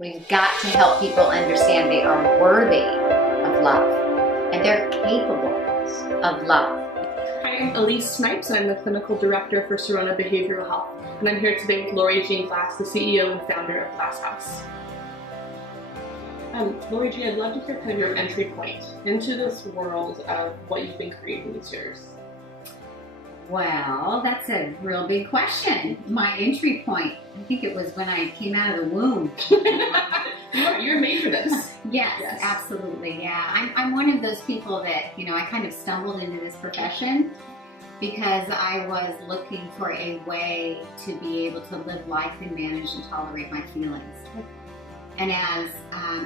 We've got to help people understand they are worthy of love and they're capable of love. Hi, I'm Elyse Snipes, and I'm the Clinical Director for Sirona Behavioral Health. And I'm here today with Lori Jean Glass, the CEO and founder of Glass House. Lori Jean, I'd love to hear kind of your entry point into this world of what you've been creating these years. Well, that's a real big question. My entry point, I think it was when I came out of the womb. You're made for this. Yes, absolutely. Yeah, I'm one of those people that, I kind of stumbled into this profession because I was looking for a way to be able to live life and manage and tolerate my feelings. And as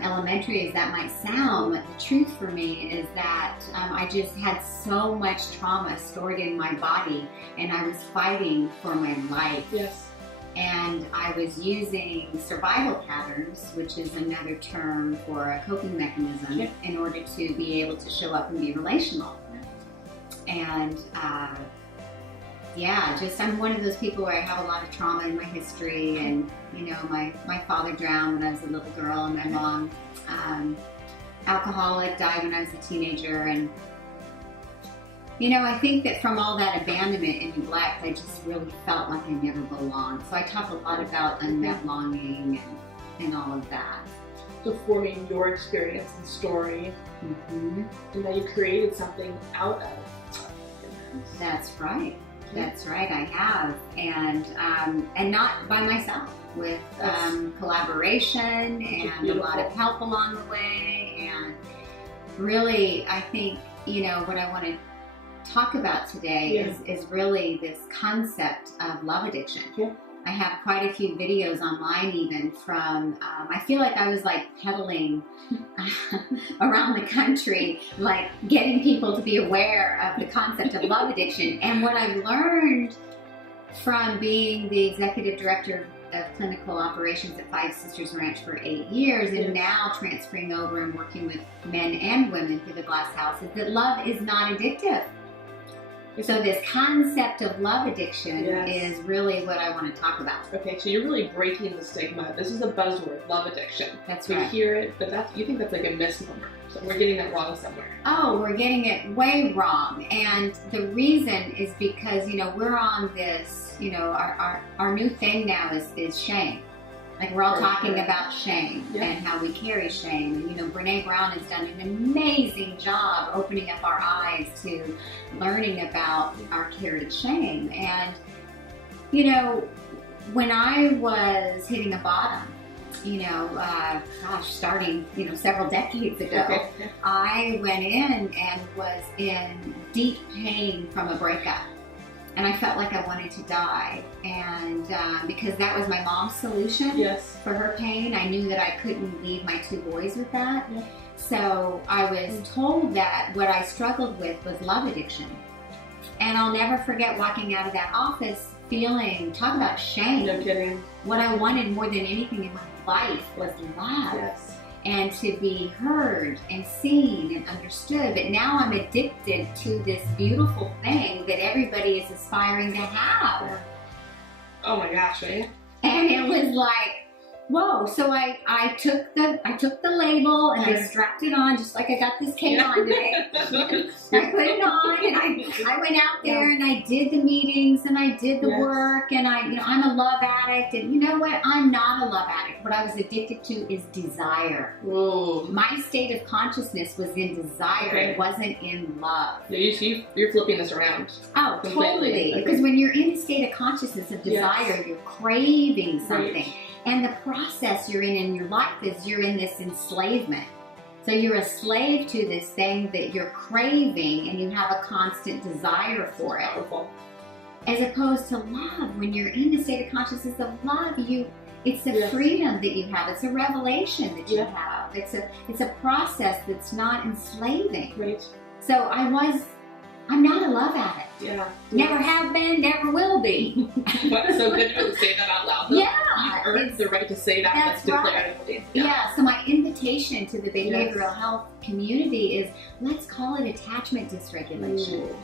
elementary as that might sound, the truth for me is that I just had so much trauma stored in my body, and I was fighting for my life. Yes. And I was using survival patterns, which is another term for a coping mechanism, in order to be able to show up and be relational. And I'm one of those people where I have a lot of trauma in my history, and my father drowned when I was a little girl, and my mom, alcoholic, died when I was a teenager, and I think that from all that abandonment and neglect, I just really felt like I never belonged. So I talk a lot about unmet longing and all of that. So forming your experience and story, and that you created something out of. That's right. That's right, I have, and not by myself, with collaboration and a lot of help along the way. And really, I think what I want to talk about today is really this concept of love addiction. I have quite a few videos online, even from, I feel like I was like pedaling around the country, like getting people to be aware of the concept of love addiction. And what I've learned from being the executive director of clinical operations at Five Sisters Ranch for 8 years, and now transferring over and working with men and women through the Glass House, is that love is not addictive. So this concept of love addiction is really what I want to talk about. Okay, so you're really breaking the stigma. This is a buzzword, love addiction. That's right. right. You hear it, but you think that's like a misnomer. So we're getting that wrong somewhere. Oh, we're getting it way wrong. And the reason is because, we're on this, our new thing now is shame. Like, we're all talking about shame and how we carry shame. And, Brené Brown has done an amazing job opening up our eyes to learning about our carried shame. And, when I was hitting a bottom, starting, several decades ago, I went in and was in deep pain from a breakup. And I felt like I wanted to die. And because that was my mom's solution for her pain, I knew that I couldn't leave my 2 boys with that. So I was told that what I struggled with was love addiction. And I'll never forget walking out of that office feeling, talk about shame. No kidding. What I wanted more than anything in my life was love. And to be heard and seen and understood. But now I'm addicted to this beautiful thing that everybody is aspiring to have. Oh my gosh, right? And it was like, whoa. So I took the label and I strapped it on, just like I got this cape on today. I put it on, and I went out there and I did the meetings and I did the work, and I'm a love addict, and you know what? I'm not a love addict. What I was addicted to is desire. Whoa. My state of consciousness was in desire. It wasn't in love. You're flipping this around. Oh, totally. Because when you're in a state of consciousness of desire, you're craving something. Right. And the process you're in your life is you're in this enslavement. So you're a slave to this thing that you're craving, and you have a constant desire for it. Powerful. As opposed to love, when you're in the state of consciousness of love, it's a freedom that you have. It's a revelation that you have. It's a process that's not enslaving. Right. So I'm not a love addict. Never have been, never will be. That's so good to be able to say that out loud. You've earned the right to say that. That's right. So my invitation to the behavioral health community is, let's call it attachment dysregulation. Ooh.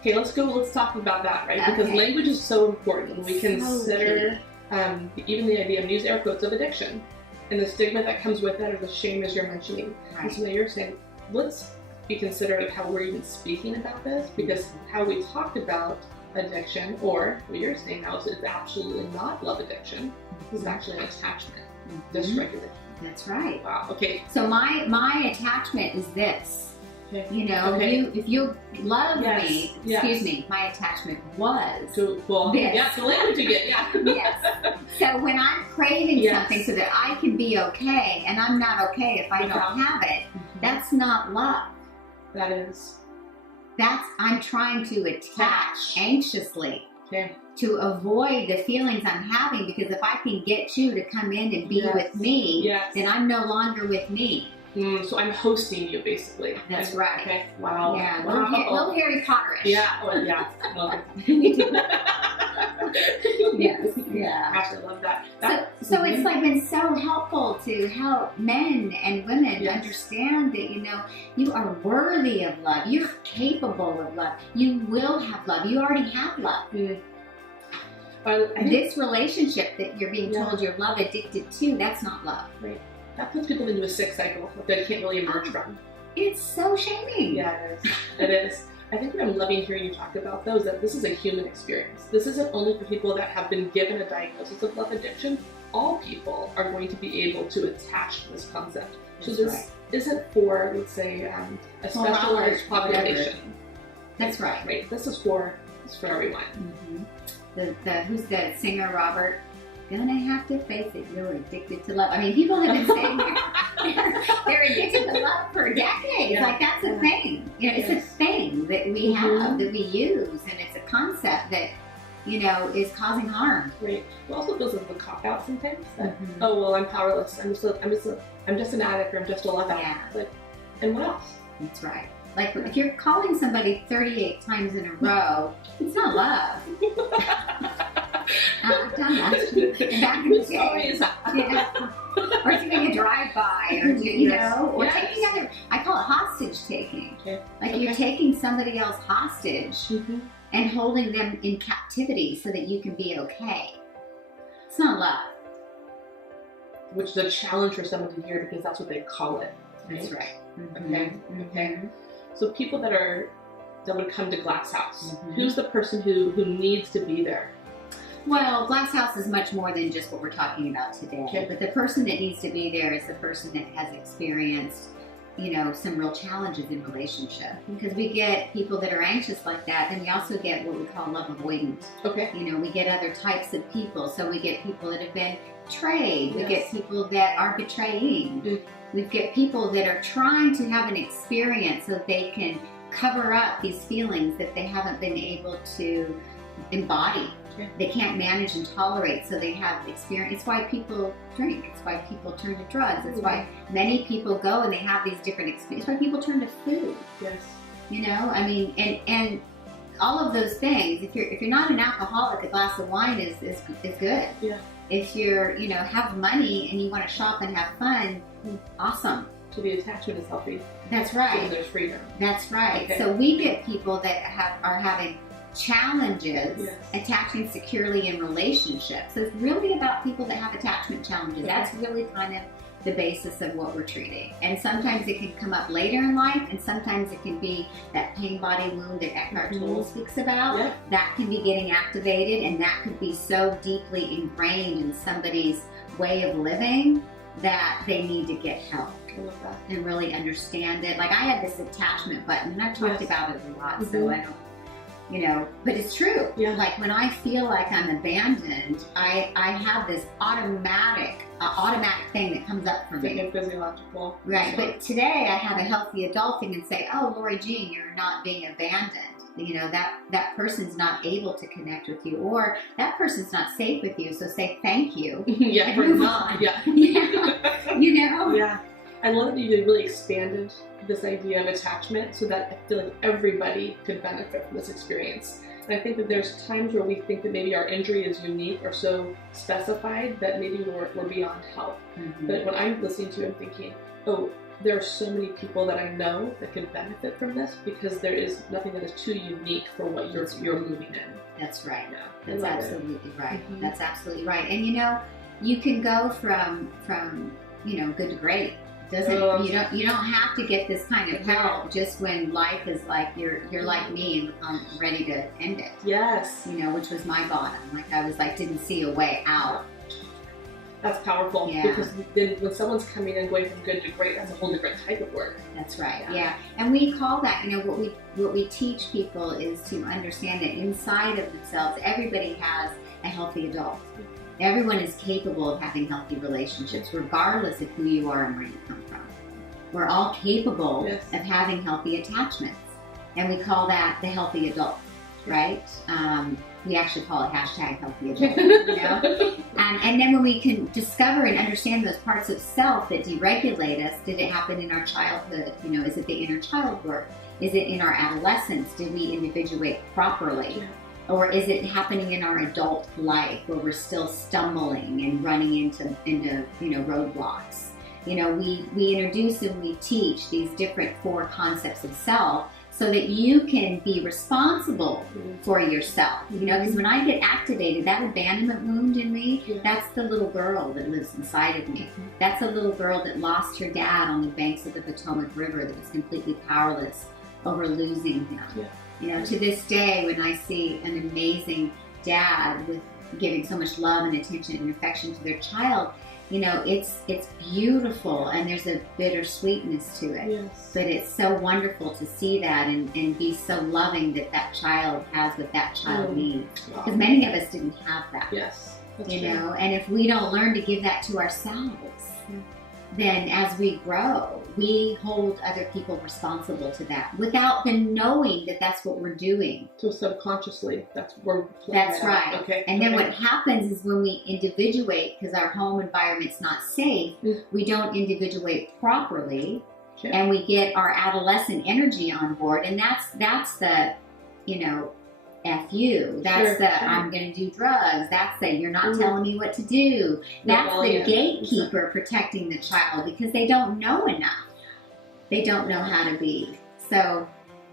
Okay, let's talk about that, right? Because language is so important when we consider even the idea of, use air quotes, of addiction. and the stigma that comes with that, or the shame, as you're mentioning. Right. And so now you're saying, let's be considerate of how we're even speaking about this, because how we talked about addiction, or what you're saying now, is it's absolutely not love addiction. This is actually an attachment, dysregulation. That's right. Wow. Okay. So my attachment is this. Okay. You know, Okay. if you love me, Yes. excuse me, my attachment was Well, this. yeah, the language again, yeah. Yes. So when I'm craving Yes. something so that I can be okay, and I'm not okay if I don't have it, that's not love. That is. I'm trying to attach anxiously Okay. to avoid the feelings I'm having, because if I can get you to come in and be Yes. with me, Yes. then I'm no longer with me. So I'm hosting you, basically. That's right. Okay. Wow. Yeah, Wow. little Harry Potterish. Yeah. Oh, yeah. Love Yes. it. Yeah. Absolutely love that. So it's like been so helpful to help men and women Yes. understand that, you know, you are worthy of love. You're capable of love. You will have love. You already have love. I think This relationship that you're being Yeah. told you're love addicted to, that's not love. that puts people into a sick cycle that they can't really emerge from. It's so shaming. Yeah, it is. It is. I think what I'm loving hearing you talk about, though, is that this is a human experience. This isn't only for people that have been given a diagnosis of love addiction. All people are going to be able to attach to this concept. So That's this right. isn't for, let's say, a specialized population. That's right. Right. This is for everyone. Who's the singer, Robert? Gonna have to face it, you're addicted to love. I mean, people have been saying they're addicted to love for decades. Yeah. Like, that's a thing. You know, it's a thing that we have, that we use, and it's a concept that, you know, is causing harm. Right. It also feels like a cop out sometimes. That, oh well, I'm powerless. I'm just an addict, or I'm just a love addict. Yeah. Like, and what else? That's right. Like, if you're calling somebody 38 times in a row, it's not love. I've done that back in the day. Yeah. Or doing a drive-by, or you know, or taking other. I call it hostage taking. Okay. Like you're taking somebody else hostage and holding them in captivity so that you can be okay. It's not love. Which is a challenge for someone to hear, because that's what they call it. Right? That's right. Okay. Okay. So people that would come to Glass House, who's the person who needs to be there? Well, Glass House is much more than just what we're talking about today. Okay. But the person that needs to be there is the person that has experienced, you know, some real challenges in relationship. Because we get people that are anxious like that, and we also get what we call love avoidant. Okay. You know, we get other types of people. So we get people that have been betrayed. We Yes. get people that are betraying. We get people that are trying to have an experience so that they can cover up these feelings that they haven't been able to embody. Okay. They can't manage and tolerate, so they have experience. It's why people drink. It's why people turn to drugs. It's why many people go and they have these different experiences. It's why people turn to food. Yes. You know, I mean, and all of those things. If you're not an alcoholic, a glass of wine is good. Yeah. If you're, you know, have money and you want to shop and have fun, awesome. So the attachment is healthy. That's So right. there's freedom. That's right. Okay. So we get people that are having challenges Yes. attaching securely in relationships. So it's really about people that have attachment challenges. Okay. That's really kind of the basis of what we're treating. And sometimes it can come up later in life, and sometimes it can be that pain body wound that Eckhart Tolle speaks about. Yep. That can be getting activated, and that could be so deeply ingrained in somebody's way of living that they need to get help I love that. and really understand it. Like, I had this attachment button, and I've talked Yes. about it a lot, so I don't, you know, but it's true. Yeah. Like, when I feel like I'm abandoned, I have this automatic thing that comes up for me. Physiological. Right, but today I have a healthy adult thing and say, oh, Lori Jean, you're not being abandoned. You know, that person's not able to connect with you, or that person's not safe with you, so say thank you. Yeah. And move on. Yeah. Yeah. You know? Yeah. I love that you really expanded this idea of attachment so that I feel like everybody could benefit from this experience. And I think that there's times where we think that maybe our injury is unique or so specified that maybe we're beyond help. But when I'm listening to it, I'm thinking, oh, there are so many people that I know that can benefit from this, because there is nothing that is too unique for what you're moving in. That's right. Yeah. That's I love absolutely right. Mhm. That's absolutely right. And you know, you can go from good to great. You don't have to get this kind of help just when life is like you're like me and I'm ready to end it. Yes. Which was my bottom. Like I was like didn't see a way out. That's powerful, because then when someone's coming and going from good to great, that's a whole different type of work. That's right. Yeah. And we call that, what we teach people is to understand that inside of themselves, everybody has a healthy adult. Everyone is capable of having healthy relationships, regardless of who you are and where you come from. We're all capable of having healthy attachments, and we call that the healthy adult, right? We actually call it #healthy adult, And then when we can discover and understand those parts of self that deregulate us, did it happen in our childhood? Is it the inner child work? Is it in our adolescence? Did we individuate properly? Yeah. Or is it happening in our adult life where we're still stumbling and running into roadblocks? We introduce and we teach these different 4 concepts of self so that you can be responsible for yourself. Because when I get activated, that abandonment wound in me, that's the little girl that lives inside of me. That's a little girl that lost her dad on the banks of the Potomac River, that was completely powerless over losing him. To this day, when I see an amazing dad with giving so much love and attention and affection to their child, it's beautiful, and there's a bittersweetness to it. Yes. But it's so wonderful to see that and be so loving that child has what that child needs. Because many of us didn't have that. Yes. And if we don't learn to give that to ourselves, then as we grow, we hold other people responsible to that without them knowing that that's what we're doing. So subconsciously, that's where that's right. Okay. And then what happens is when we individuate, because our home environment's not safe, we don't individuate properly, and we get our adolescent energy on board, and that's the, F you. That's I'm going to do drugs. That's the you're not telling me what to do. That's the gatekeeper protecting the child, because they don't know enough. They don't know how to be. So,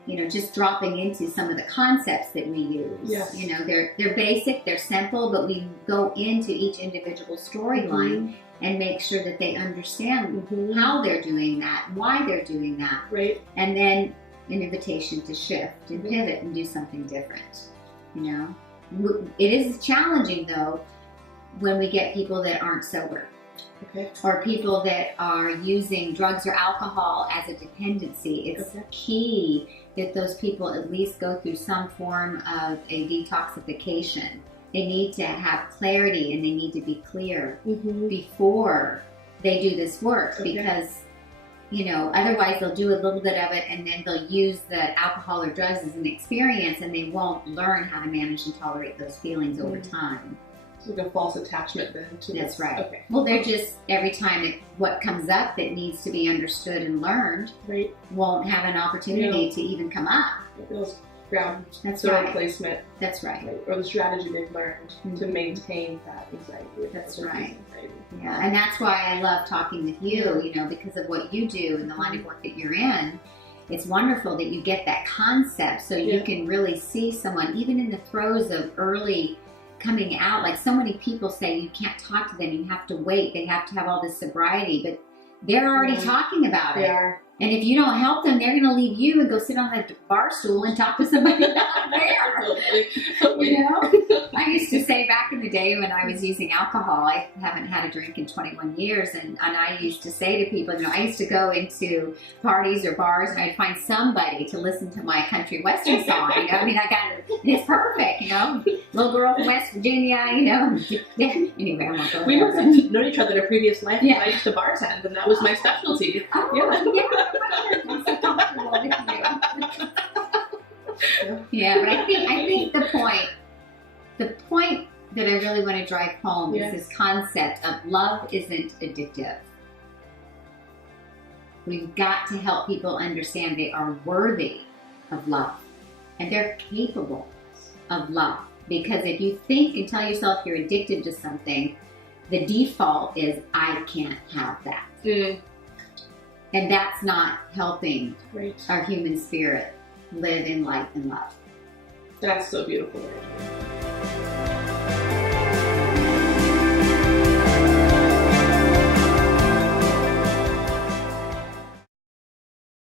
just dropping into some of the concepts that we use. Yes. They're basic, they're simple, but we go into each individual storyline and make sure that they understand how they're doing that, why they're doing that. Right. And then an invitation to shift and pivot and do something different. It is challenging though when we get people that aren't sober, or people that are using drugs or alcohol as a dependency. It's key that those people at least go through some form of a detoxification. They need to have clarity, and they need to be clear before they do this work, because otherwise they'll do a little bit of it and then they'll use the alcohol or drugs as an experience, and they won't learn how to manage and tolerate those feelings over time. It's like a false attachment then to That's right. Okay. Well, they're just, every time what comes up that needs to be understood and learned won't have an opportunity to even come up. It feels ground. That's right. Replacement. That's right. Or the strategy they've learned to maintain that anxiety. That's right. Yeah, and that's why I love talking with you, because of what you do and the line of work that you're in. It's wonderful that you get that concept so you can really see someone, even in the throes of early coming out. Like so many people say you can't talk to them, you have to wait, they have to have all this sobriety, but they're already talking about it. And if you don't help them, they're going to leave you and go sit on the bar stool and talk to somebody out there. I used to say back in the day when I was using alcohol, I haven't had a drink in 21 years, and I used to say to people, I used to go into parties or bars and I'd find somebody to listen to my country western song. It's perfect, little girl from West Virginia, Anyway, I won't go there. We must have known each other in a previous life. I used to bartend, and that was my specialty. I'm so comfortable with you. But I think the point that I really want to drive home is this concept of love isn't addictive. We've got to help people understand they are worthy of love, and they're capable of love. Because if you think and tell yourself you're addicted to something, the default is, I can't have that. And that's not helping our human spirit live in light and love. That's so beautiful.